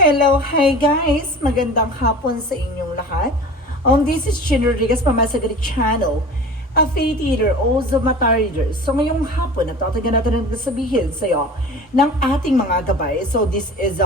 Hello, hi guys! Magandang hapon sa inyong lahat. This is Chin Rodriguez from Masagari Channel, a faith eater, also mata reader. So ngayong hapon, natatagan natin ang sabihin sa iyo ng ating mga gabay. So this is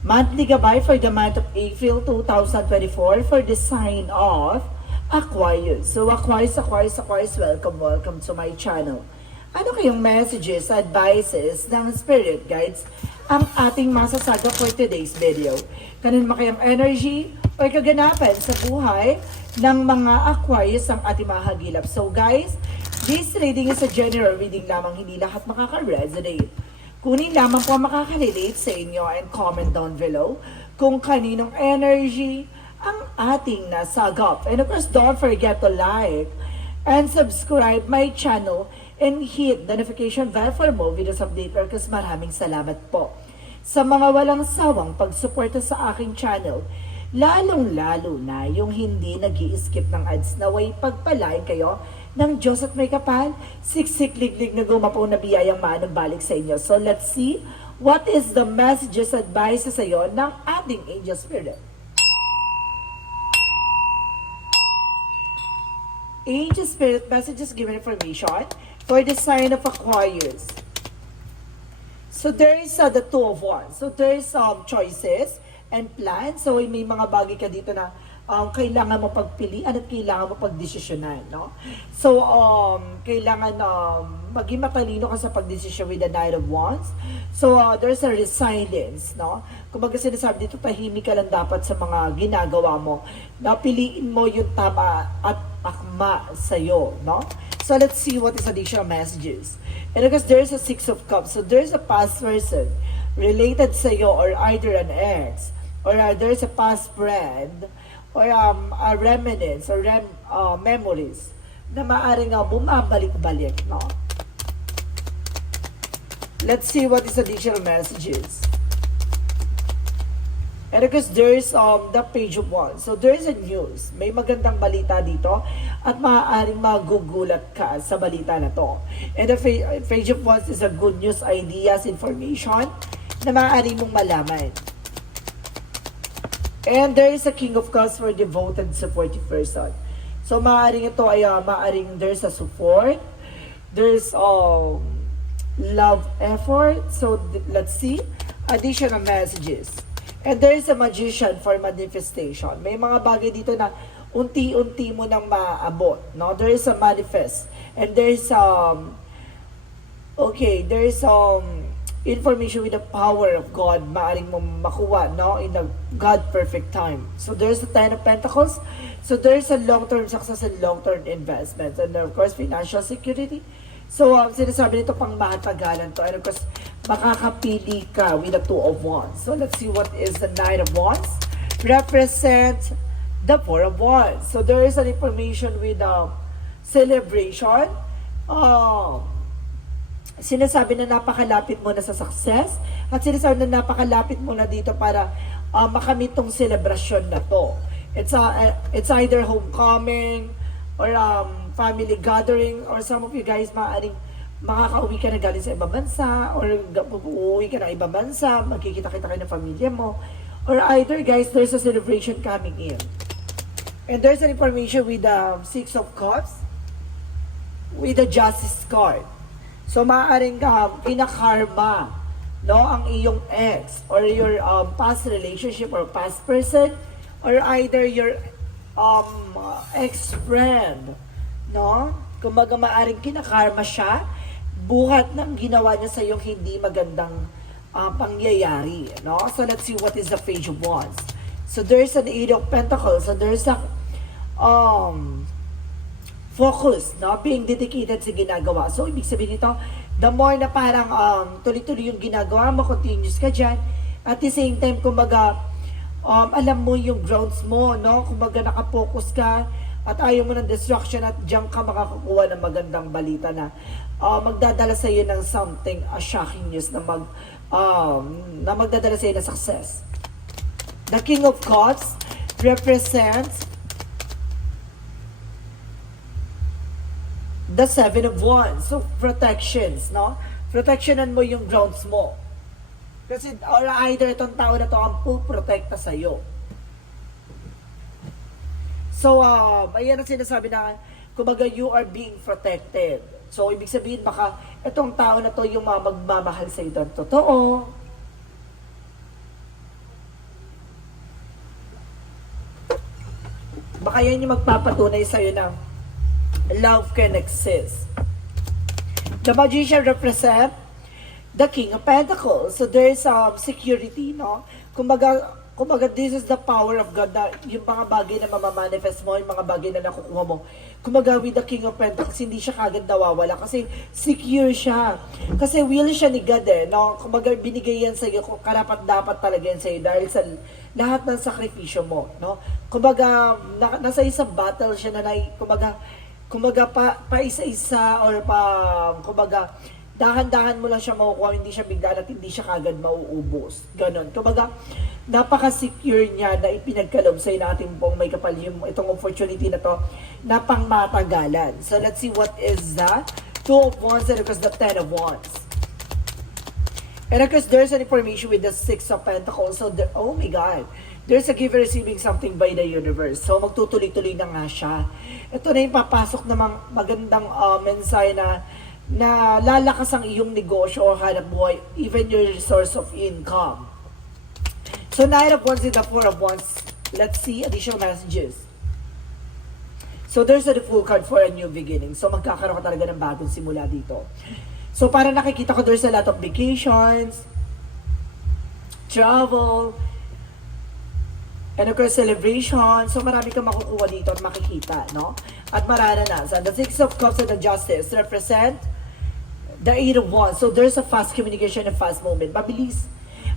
monthly gabay for the month of April 2024 for the sign of Aquarius. So Aquarius, welcome to my channel. Ano kayong messages, advices ng spirit guides ang ating masasaga for today's video? Kanin ba kayang energy o kaganapan sa buhay ng mga Aquarius ang ating mahagilap? So guys, this reading is a general reading lamang, hindi lahat makaka-resonate. Kunin lamang po makaka-relate sa inyo and comment down below kung kaninong energy ang ating nasagap. And of course, don't forget to like and subscribe my channel and hit the notification bell for more videos update. Kasi maraming salamat po sa mga walang sawang pagsuporta sa aking channel. Lalong-lalo na yung hindi nag-i-skip ng ads, naway pagpalain kayo ng Diyos at may kapal, siksik-liglig na gumapaw na biyayang manong balik sa inyo. So let's see what is the messages, advices sa iyo ng ating angel spirit. Angel spirit messages given information for the sign of Aquarius. So there is the Two of Wands. So there is choices and plans. So may mga bagay ka dito na kailangan mo pagpilian at kailangan mo pagdesisyonan, no? So kailangan maging matalino ka sa pagdesisyon with the Knight of Wands. So there's a resilience, no? Kumbaga sinasabi dito, tahimik ka lang dapat sa mga ginagawa mo. Napiliin mo yung tama at akma sa'yo, no? So let's see what is additional messages. And because there's a Six of Cups, so there's a past person related sa iyo, or either an ex, or there's a past friend, or a reminiscence, or memories na maaaring bumabalik-balik, no? Let's see what is additional messages. And because there's the Page of Wands. So there's a news. May magandang balita dito at maaaring magugulat ka sa balita na to. And the Page of Wands is a good news, ideas, information na maaari mong malaman. And there is a King of Cups for devoted, supportive person. So maaaring ito ay maaaring there's a support, there's love effort. So let's see additional messages. And there is a Magician for manifestation. May mga bagay dito na unti-unti mo nang maabot, no? There is a manifest. And there is there is information with the power of God maaring mo makuha, no? In the God perfect time. So there's a Ten of Pentacles. So there's a long-term success and long-term investments. And of course, financial security. So sinasabi nito pang matagalan to. And of course, makakapili ka with the Two of Wands. So let's see what is the Knight of Wands. Represent the Four of Wands. So there is an information with celebration. Sinasabi na napakalapit mo na sa success. At sinasabi na napakalapit mo na dito para makamit tong celebration na to. It's either homecoming or family gathering, or some of you guys maaaring makakauwi ka na galing sa ibang bansa, or uuwi ka na ibang bansa, magkikita-kita kayo ng pamilya mo, or either guys, there's a celebration coming in. And there's an information with the Six of Cups with the Justice card. So maaaring kinakarma, no, ang iyong ex or your past relationship or past person, or either your ex-friend, no? Kumbaga maaaring kinakarma siya buhat ng ginawa niya sa iyong hindi magandang pangyayari, no? So let's see what is the Page of Wands. So there's an Eight of Pentacles. So there's a focus, no? Being dedicated sa ginagawa. So ibig sabihin nito, the more na parang tuloy-tuloy yung ginagawa mo, continuous ka dyan. At the same time, kumbaga alam mo yung grounds mo, no? Kumbaga nakapokus ka at ayaw mo ng distraction, at diyan ka makakakuha ng magandang balita na magdadala sa iyo ng something, a shocking news na magdadala sa iyo ng success. The King of Cups represents the Seven of Wands. So protections, no? Protectionan mo yung grounds mo. Kasi, or either itong tao na to ang puprotekta sa'yo. So, ayan ang sinasabi na, kumbaga, you are being protected. So, ibig sabihin, baka itong tao na to yung magmamahal sa'yo ng totoo. Baka yan yung magpapatunay sa'yo na love can exist. The Magician represent the King of Pentacles. So there is security, no? Kumbaga, this is the power of God na yung mga bagay na mamamanifest mo, yung mga bagay na nakukuha mo. Kumbaga, with the King of Pentacles, hindi siya kagad nawawala kasi secure siya. Kasi will siya ni God no? Kumbaga, binigay yan sa'yo, karapat-dapat talaga yan sa'yo dahil sa lahat ng sakripisyo mo, no? Kumbaga, nasa isang battle siya na kumbaga pa isa-isa or kumbaga, dahan-dahan mo lang siya makukuha, hindi siya bigla at hindi siya kagad mauubos. Ganon. Kumbaga, napaka-secure niya na ipinagkalob sa'yo na ating pong may kapal itong opportunity na to na pangmatagalan. So, let's see what is the Two of Wands and of course the Ten of Wands. And of course, there's an information with the Six of Pentacles. So, oh my God, there's a giver receiving something by the universe. So, magtutuloy-tuloy na nga siya. Ito na yung papasok na magandang mensahe na lalakas ang iyong negosyo o hanap buhay, even your source of income. So, Nine of Wands and the Four of Wands. Let's see additional messages. So, there's a full card for a new beginning. So, magkakaroon ka talaga ng bagong simula dito. So, para nakikita ko, there's a lot of vacations, travel, and of course, celebration. So, marami kang makukuha dito at makikita, no? At mararanasan. The Six of Cups and the Justice represent the Eight of Wands. So, there's a fast communication and fast movement.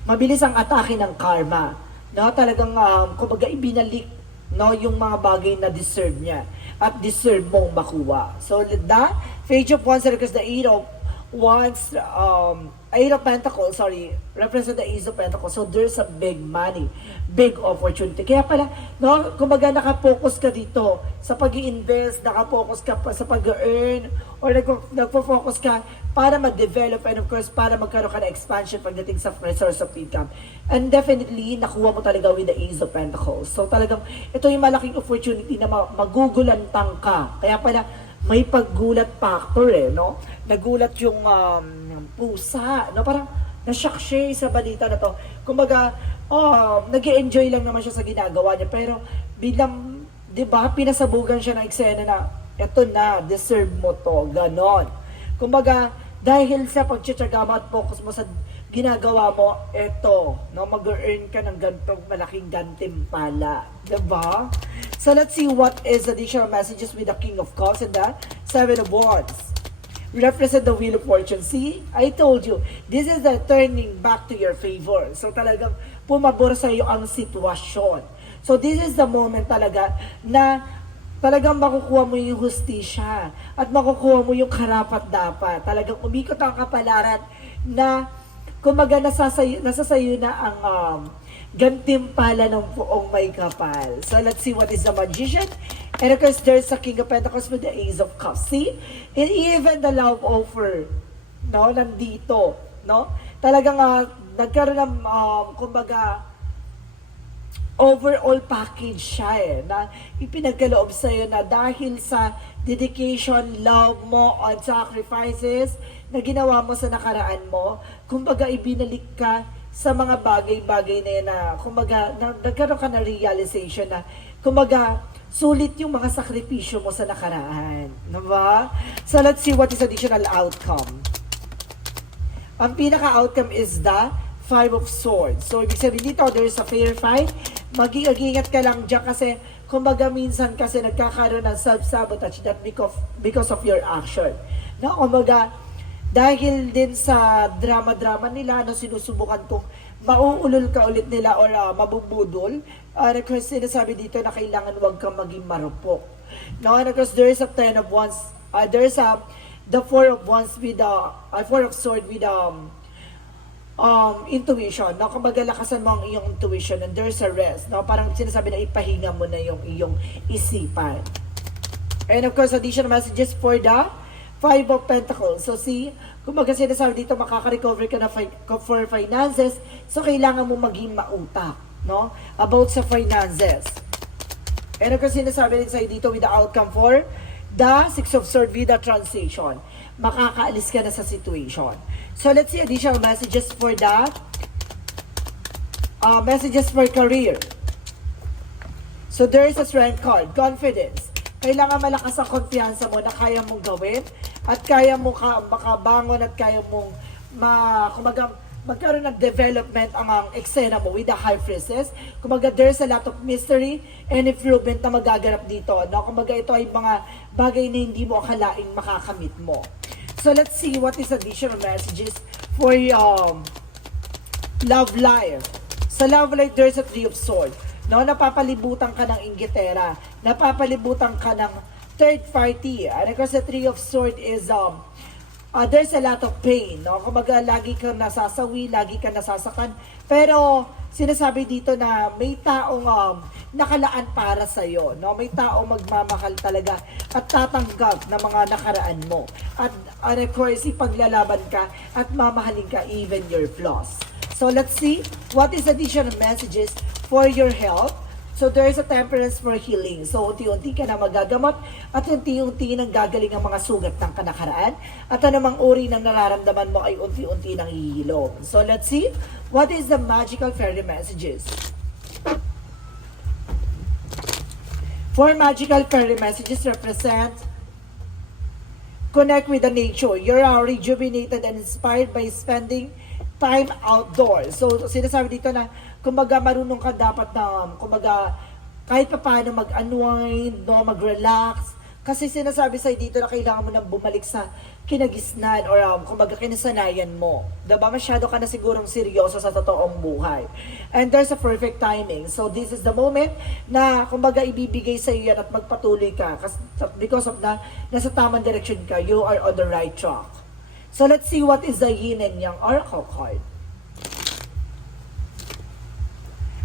Mabilis ang atake ng karma. No? Talagang, kumbaga, ibinalik, no, yung mga bagay na deserve niya. At deserve mong makuha. So, the Page of Wands and the Eight of Wands, Eight of Pentacles, represent the Ace of Pentacles. So, there's a big money, big opportunity. Kaya pala, no, kumbaga nakapokus ka dito sa pag-i-invest, nakapokus ka pa sa pag-earn, or nagpo-focus ka para mag-develop, and of course, para magkaroon ka na expansion pagdating sa source of income. And definitely, nakuha mo talaga with the Ace of Pentacles. So, talagang, ito yung malaking opportunity na magugulantang ka. Kaya pala, may paggulat factor no? Nagulat yung pusa, no? Parang na-shock siya sa balita na to. Kumbaga, nag-enjoy lang naman siya sa ginagawa niya, pero bilang, di ba, pinasabugan siya ng eksena na, eto na, deserve mo to, ganon. Kumbaga, dahil sa pagtsatsaga mo at focus mo sa ginagawa mo, eto, no, mag-earn ka ng gantong malaking gantimpala. Diba? So, let's see what is additional messages with the King of Cups and the Seven of Wands. Represent the Wheel of Fortune. See, I told you, this is the turning back to your favor. So, talagang pumabor sa iyo ang sitwasyon. So, this is the moment talaga na talagang makukuha mo yung hustisya at makukuha mo yung karapat-dapat. Talagang umikot ang kapalaran na kumbaga nasa sayo na ang gantimpala ng buong may kapal. So let's see what is the Magician. And of course, there's the King of Pentacles with the Ace of Cups. See? And even the love offer, no, nandito, no? Talagang nagkaroon ng, kumbaga, overall package siya na ipinagkaloob sa'yo na dahil sa dedication, love mo, and sacrifices na ginawa mo sa nakaraan mo, kumbaga ibinalik ka sa mga bagay-bagay na yan na, kumbaga, nagkaroon ka na realization na, kumbaga, sulit yung mga sakripisyo mo sa nakaraan. Diba? So, let's see what is additional outcome. Ang pinaka-outcome is the Five of Swords. So, ibig sabihin dito, there is a fair fight. Mag-iingat ka lang dyan kasi, kumbaga, minsan kasi nagkakaroon ng self-sabotage that because of your action. No? Kumbaga, dahil din sa drama-drama nila na sinusubukan kong mauulol ka ulit nila or mabubudol, because sinasabi dito na kailangan wag kang maging marupok. No, and of course, there is a Ten of Wands, there is the Four of Wands with Four of Swords with intuition. No, kumbaga lakasan mo ang iyong intuition and there's a rest. No, parang sinasabi na ipahinga mo na yung iyong isipan. And of course, additional messages for the Five of Pentacles. So see, kung sinasabi dito, makaka-recover ka na for finances, so kailangan mo maging mautak, no? About sa finances. And kung sinasabi rin sa'yo dito with the outcome for the Six of Swords with the transition, makakaalis ka na sa situation. So let's see additional messages for that. Messages for career. So there is a strength card, confidence. Kailangan malakas ang kumpiyansa mo na kaya mong gawin at kaya mo makabangon at kaya mong magkaroon ng development ang eksena mo with the High Priestess. Kumaga, there's a lot of mystery and improvement na magaganap dito. No? Kumaga, ito ay mga bagay na hindi mo akalaing makakamit mo. So let's see what is additional messages for love life. Sa love life, there's a Three of Swords. No, napapalibutan ka ng inggitera, napapalibutan ka ng third party. And of course, the Three of Swords is there's a lot of pain, no? Kumaga, lagi kang nasasawi, lagi kang nasasakan. Pero sinasabi dito na may taong nakalaan para sa iyo, no? May taong magmamahal talaga at tatanggap ng mga nakaraan mo. At of course, ipaglalaban ka at mamahalin ka even your flaws. So let's see what is additional messages for your health. So there's a temperance for healing. So unti-unti ka na magagamot at unti-unti nang gagaling ang mga sugat ng kanakaraan at anumang uri ng nararamdaman mo ay unti-unti nang hihilom. So let's see what is the magical fairy messages. For magical fairy messages represent connect with the nature. You're rejuvenated and inspired by spending time outdoors. So sinasabi dito na kumbaga marunong ka dapat na kumbaga kahit pa paano mag-unwind, no, mag-relax. Kasi sinasabi sa'yo dito na kailangan mo nang bumalik sa kinagisnan or kumbaga kinasanayan mo. Diba? Masyado ka na sigurong seryoso sa totoong buhay. And there's a perfect timing. So this is the moment na kumbaga ibibigay sa'yo yan at magpatuloy ka. Because of na nasa tamang direction ka, you are on the right track. So let's see what is the Yin and Yang Oracle card.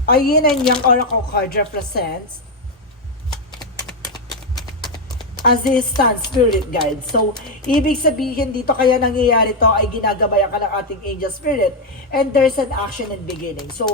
A Yin and Yang Oracle card represents as the stand spirit guide. So, ibig sabihin dito kaya nangyayari to ay ginagabayan ka ng ating angel spirit and there's an action and beginning. So,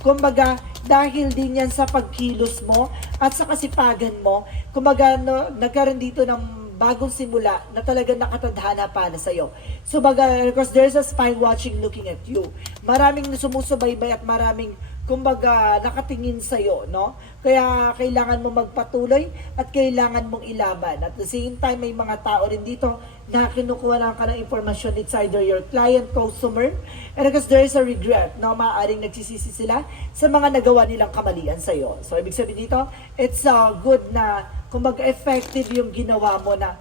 kumbaga, dahil din yan sa pagkilos mo at sa kasipagan mo, kumbaga, no, nagkaroon dito ng bagong simula na talagang nakatadhana para sa'yo. So, because there's a spy watching looking at you. Maraming sumusubaybay at maraming kumbaga nakatingin sa'yo, no? Kaya kailangan mo magpatuloy at kailangan mong ilaban. At the same time, may mga tao rin dito na kinukuha lang ka ng informasyon. It's either your client, customer, and because there is a regret, no? Maaaring nagsisisi sila sa mga nagawa nilang kamalian sa'yo. So, ibig sabihin dito, it's good na kumbaga effective yung ginawa mo na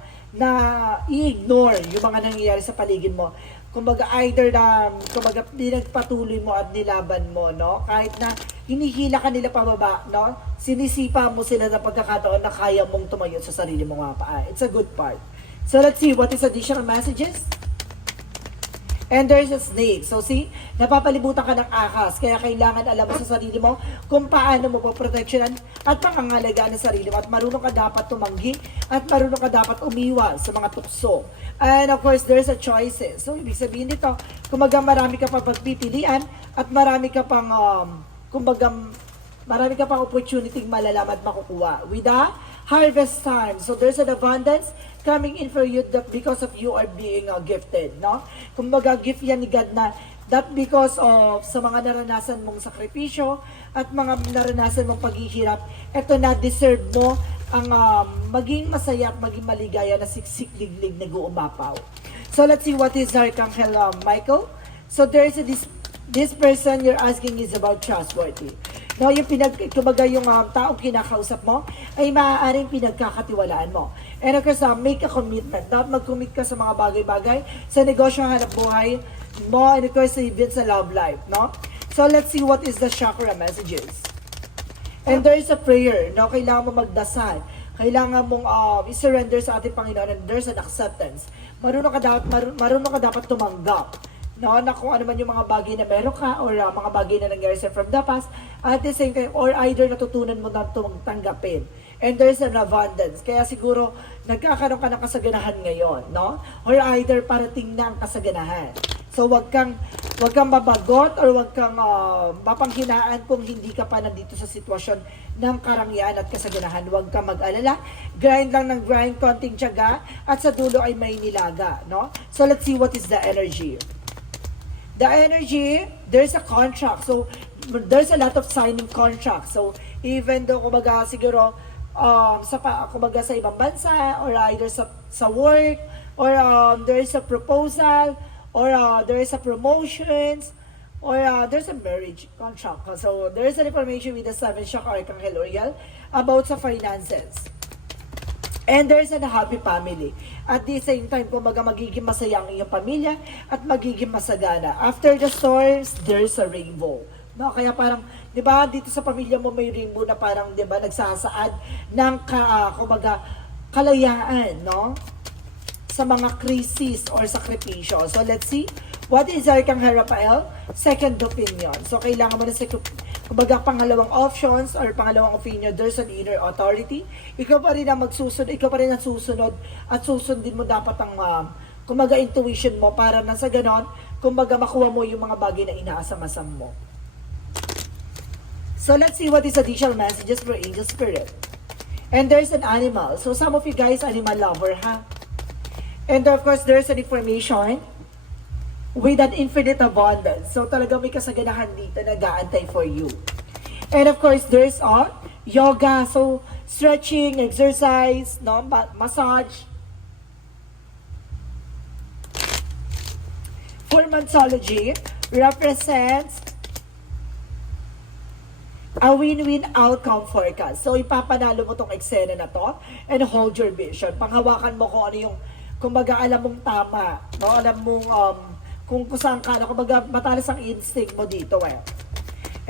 i-ignore yung mga nangyayari sa paligid mo. Kumbaga either na kumbaga pinagpatuloy mo at nilaban mo, no? Kahit na hinihila ka nila pababa, no? Sinisipa mo sila na pagkakataon na kaya mong tumayo sa sarili mong mga paa. It's a good part. So let's see what is additional messages. And there's a snake. So see, napapalibutan ka ng ahas. Kaya kailangan alam mo sa sarili mo kung paano mo poproteksyonan at pangangalagaan ng sarili mo. At marunong ka dapat tumanggi at marunong ka dapat umiwas sa mga tukso. And of course, there's a choices. So ibig sabihin nito, kumbaga marami ka pang pagpipilian at marami ka pang, kumbaga, marami ka pang opportunity malalaman at makukuha. With the harvest time. So there's an abundance coming in for you that because of you are being gifted, no? Kumbaga, gift yan ni God na that because of sa mga naranasan mong sakripisyo at mga naranasan mong paghihirap, eto na deserve mo ang maging masaya at maging maligaya na siksik-liglig na guumapaw. So let's see what is Archangel Michael. So there is this person you're asking is about trustworthy. No, yung kumbaga yung taong kinakausap mo ay maaaring pinagkakatiwalaan mo. And of course, make a commitment. Dapat mag-commit ka sa mga bagay-bagay sa negosyo, hanap buhay mo, and of course, even sa love life, no? So let's see what is the chakra messages. And there is a prayer, no? Kailangan mo magdasal. Kailangan mong i-surrender sa ating Panginoon, and there's an acceptance. Marunong ka dapat tumanggap, no, na kung ano man yung mga bagay na meron ka or mga bagay na nangyari sa from the past, at the same time, or either natutunan mo na tanggapin. And there's an abundance. Kaya siguro, nagkakaroon ka ng kasaganahan ngayon, no? Or either parating na ang kasaganahan. So, wag kang mabagot or wag kang mapanghinaan kung hindi ka pa nandito sa sitwasyon ng karangyaan at kasaganahan. Wag kang mag-alala. Grind lang ng grind, konting tiyaga, at sa dulo ay may nilaga, no? So, let's see what is the energy. The energy, there's a contract. So, there's a lot of signing contracts. So, even though, kumbaga, siguro, kumbaga sa ibang bansa, or either sa work, or there is a proposal, or there is a promotions, or there's a marriage contract. So, there is an information with the 7 Chakra Archangel Uriel about sa finances. And there's a happy family. At the same time, kumbaga magiging masaya ang iyong pamilya at magiging masagana. After the storms, there's a rainbow. No, kaya parang, 'di ba, dito sa pamilya mo may rainbow na parang, 'di ba, nagsasaad ng kumbaga kalayaan, no? Sa mga crisis or sakripisyo. So let's see, what is Arcangel Raphael? Second opinion. So kailangan mo na sa kumbaga pangalawang options or pangalawang opinion, there's an inner authority. Ikaw pa rin ang magsusunod, ikaw pa rin ang susunod at susundin mo dapat ang kumbaga intuition mo para na sa ganon, kumbaga makuha mo yung mga bagay na inaasam-asam mo. So let's see what is additional messages for angel spirit. And there's an animal. So some of you guys animal lover, ha? And of course, there's an information with an infinite abundance. So talaga may kasaganahan dito na nag-aantay for you. And of course, there's yoga. So stretching, exercise, no, massage. For Mansology, represents a win-win outcome forecast. So ipapanalo mo tong eksena na to and hold your vision. Panghawakan mo kung ano yung kumbaga alam mong tama, no? Alam mong kung saan ka, no? Kumbaga matalas ang instinct mo dito, eh.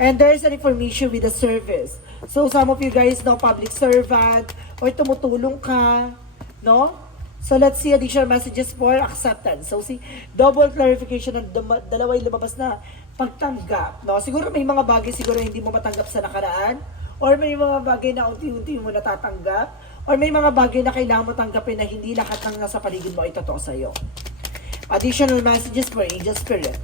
And there's an information with the service. So some of you guys know public servant or tumutulong ka, no? So let's see additional messages for acceptance. So see, double clarification ng dalawang lumabas na pagtanggap, no? Siguro may mga bagay siguro hindi mo matanggap sa nakaraan, or may mga bagay na unti-unti mo natatanggap, or may mga bagay na kailangan mo tanggapin na hindi lahat ng nasa paligid mo ay totoo sa'yo. Additional messages for angel spirit.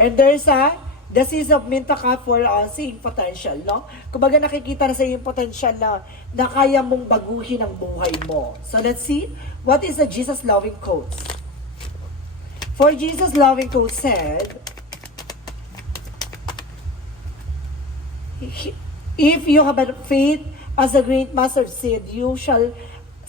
And there's the seas of Mintaka for seeing potential, no? Kumbaga nakikita na sa yung potential na kaya mong baguhin ang buhay mo. So let's see, what is the Jesus loving quotes? For Jesus loving quote said, if you have faith as a great mustard seed, you shall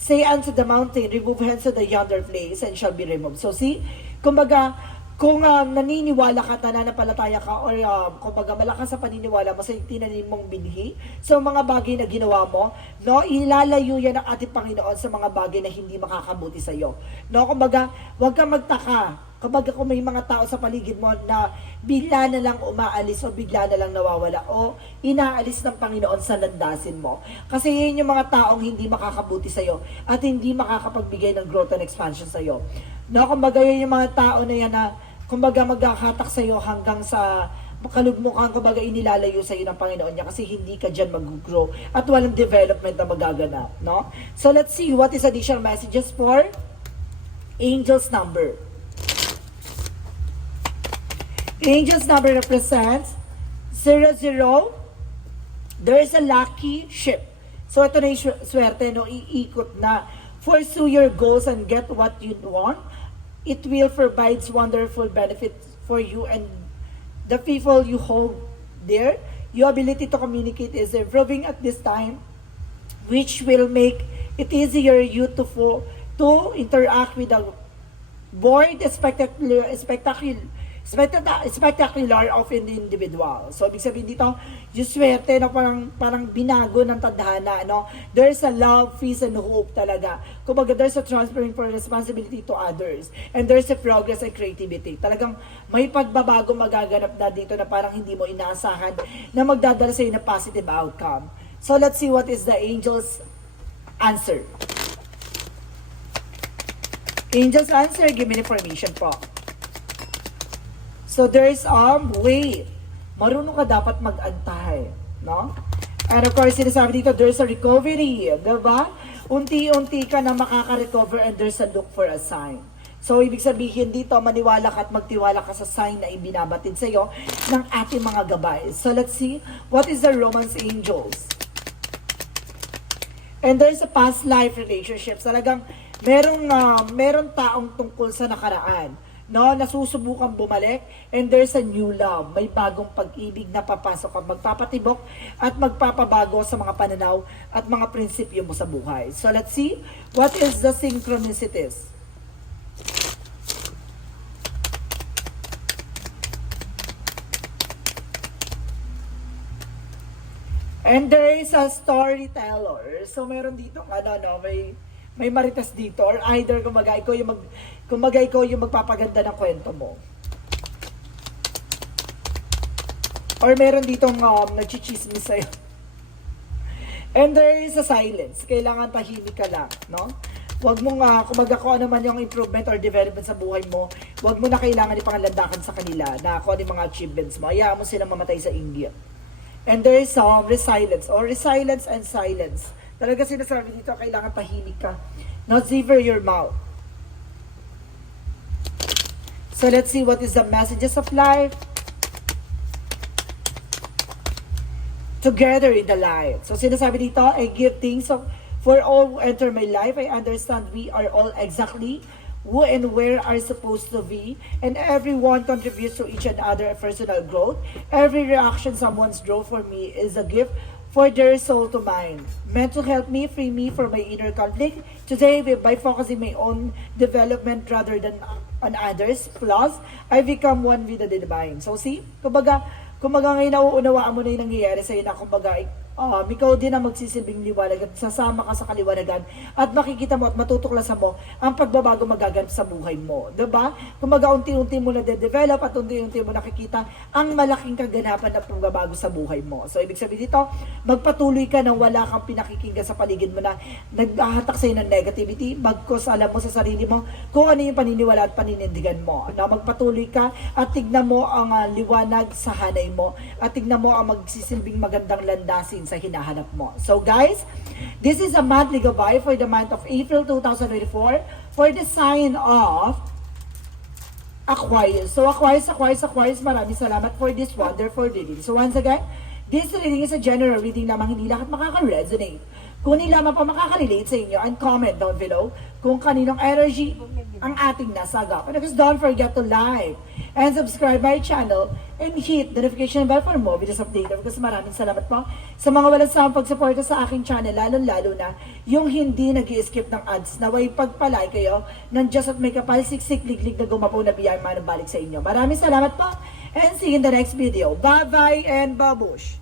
say unto the mountain, remove hence to the yonder place, and shall be removed. So see, kumbaga, kung naniniwala ka, nananampalataya ka, or kumbaga malakas sa paniniwala mo sa tinanim mong binhi, so mga bagay na ginawa mo, no, ilalayo yan ng ating Panginoon sa mga bagay na hindi makakabuti sa iyo. No, kumbaga, huwag kang magtaka. Kumbaga kung may mga tao sa paligid mo na bigla na lang umaalis o bigla na lang nawawala o inaalis ng Panginoon sa landasin mo. Kasi yun yung mga taong hindi makakabuti sa'yo at hindi makakapagbigay ng growth and expansion sa'yo. No, kumbaga yun yung mga tao na yan na kumbaga magkakatak sa'yo hanggang sa kalugmukan, kumbaga inilalayo sa'yo ng Panginoon niya kasi hindi ka dyan mag-grow at walang development na magaganap. No? So let's see what is additional messages for Angel's number. Angel's number represents 00. There is a lucky ship. So ito na yung swerte, no? Iikot na. Pursue your goals and get what you want. It will provide wonderful benefits for you and the people you hold dear. Your ability to communicate is improving at this time, which will make it easier you to interact with the board spectacular of an individual. So, ibig sabihin dito, yung swerte na parang binago ng tadhana, no? There's a love, peace, and hope talaga. Kumbaga, there's a transferring for responsibility to others. And there's a progress and creativity. Talagang may pagbabago magaganap na dito na parang hindi mo inaasahan na magdadala sa'yo na positive outcome. So, let's see what is the angel's answer. Angel's answer, give me information po. So there's wait. Marunong ka dapat mag-antay, no? And of course, sinasabi dito, there's a recovery, diba? Unti-unti ka na makaka-recover and there's a look for a sign. So, ibig sabihin dito, maniwala ka at magtiwala ka sa sign na ibinabatid sa iyo ng ating mga gabay. So, let's see, what is the Romance Angels? And there's a past life relationships. Talagang meron taong tungkol sa nakaraan. No, nasusubukan bumalik and there's a new love. May bagong pag-ibig na papasok at magpapatibok at magpapabago sa mga pananaw at mga prinsipyo mo sa buhay. So let's see, what is the synchronicities? And there is a storyteller. So meron dito, may marites dito or either kumbaga ikaw yung magpapaganda ng kwento mo. Or meron ditong nagchichismis sa'yo. And there is a silence. Kailangan tahimik ka lang, no? Huwag mong, kumbaga kung ano man yung improvement or development sa buhay mo, huwag mo na kailangan ipangalandakan sa kanila na kung ano yung mga achievements mo. Hayaan mo silang mamatay sa inggit. And there is resilience or resilience and silence. Talaga sinasabi dito, kailangan tahimik ka. Not sever your mouth. So let's see what is the messages of life. Together in the light. So sinasabi dito, I give things for all who enter my life. I understand we are all exactly who and where are supposed to be, and everyone contributes to each another personal growth. Every reaction someone's draw for me is a gift for their soul to mine, meant to help me, free me from my inner conflict. Today, by focusing my own development rather than on others, plus, I become one with the divine. So see, kumbaga ngayon nauunawaan mo na yung nangyayari sa'yo na kumbaga, ikaw din ang magsisilbing liwanag at sasama ka sa kaliwanagan at makikita mo at matutuklasan mo ang pagbabago magaganap sa buhay mo. Diba? Kumbaga unti-unti mo na de-develop at unti-unti mo nakikita ang malaking kaganapan at pagbabago sa buhay mo. So ibig sabihin dito, magpatuloy ka nang wala kang pinakikinggan sa paligid mo na naghahatak sa'yo ng negativity, bagkus alam mo sa sarili mo kung ano yung paniniwala at paninindigan mo. Na magpatuloy ka at tignan mo ang liwanag sa hanay mo at tignan mo ang magsisilbing magandang landasin sa hinahanap mo. So guys, this is a monthly gabay for the month of April 2024 for the sign of Aquarius. So Aquarius, maraming salamat for this wonderful reading. So once again, this reading is a general reading lamang, hindi lahat makaka-resonate. Kung hindi lamang pa makaka-relate sa inyo, and comment down below kung kaninong energy ang ating nasagap. And because don't forget to like and subscribe my channel and hit the notification bell for more videos updated. Because maraming salamat po sa mga walang sawang pagsuporta sa aking channel, lalo na yung hindi nag-i-skip ng ads, naway pagpalay kayo ng Diyos at may kapal, siksik, liglig na gumapaw na biyay manabalik sa inyo. Maraming salamat po and see you in the next video. Bye-bye and babush!